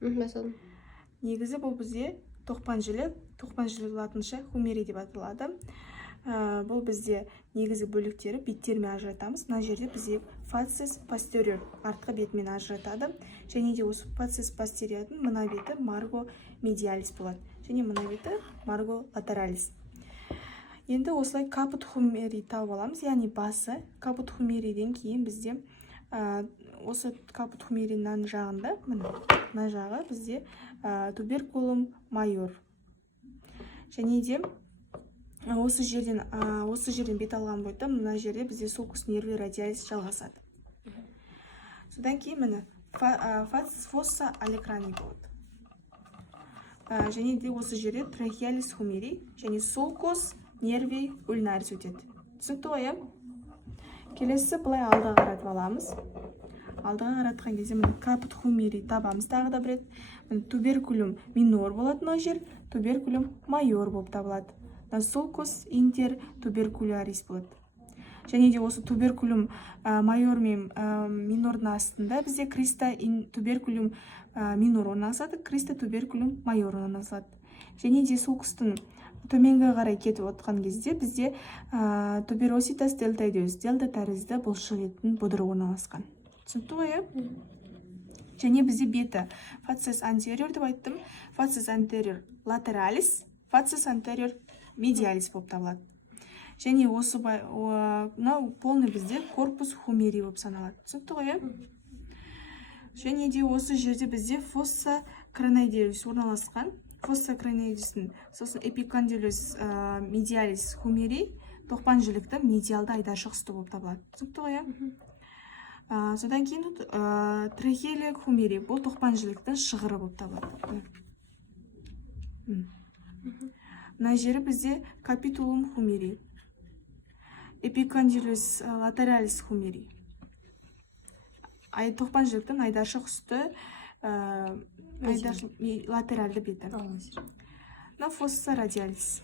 Мысалы. Негізі бұл бізде тоқпан жілік латынша humeri деп аталады. Бұл бізде негізі бөліктері беттермен ажыратамыз. Мына жерде бізде facies posterior артқы бетмен ажыратады. Және де осы facies posteriorдың мына беті margo medialis болады. Және мына беті margo lateralis. Енді осылай caput humeri тауып аламыз, яғни басы. Caput humerиден кейін бізде осы caput humeri'нің жағында, мына жағы бізде tuberculum major. Және де осы жерден бет алған бойда мына жерде бізде sulcus nervi radialis жалғасады. Содан кейін міне fossa olecrani болады. Және де осы жерде trachealis humeri және sulcus nervi ulnaris өтеді. Түсінікті ғой? Келесі былай алдыға қаратып аламыз. Алдыға қаратқан кезде міне caput humeri табамыз. Тағы да бір рет tuberculum minor болады мына жер, tuberculum major болып табылады. Sulcus intertubercularis болады. Және де осы tuberculum major мен минордың астында бізде crista tuberculum minor орналасады, crista tuberculum major орналасады. Және де sulcustың төменгі қарай кетіп отқан кезде бізде tuberositas deltoideus, делта тәрізді бұлшық еттің бұдыры орналасқан. Түсінікті ғой? Және бізде беті facies anterior деп айттым, facies anterior lateralis, facies anterior medialis болып табылады. Және осы полный бізде корпус humeri болып саналады. Түсінікті ғой? Және де осы жерде бізде fossa cranialis орналасқан. Fossa cranialis'in сосын epicondylus medialis humeri тоқпан жілікті медиалды айдаршық үсті болып табылады. Түсінікті ғой? Содан кейін trachealia humeri бұл тоқпан жіліктің шығыры болып табылады. Мына жері бізде capitulum humeri, epicondylus lateralis humeri. Тоқпан жіліктің айдаршық үсті латеральды беті. Fossa radialis.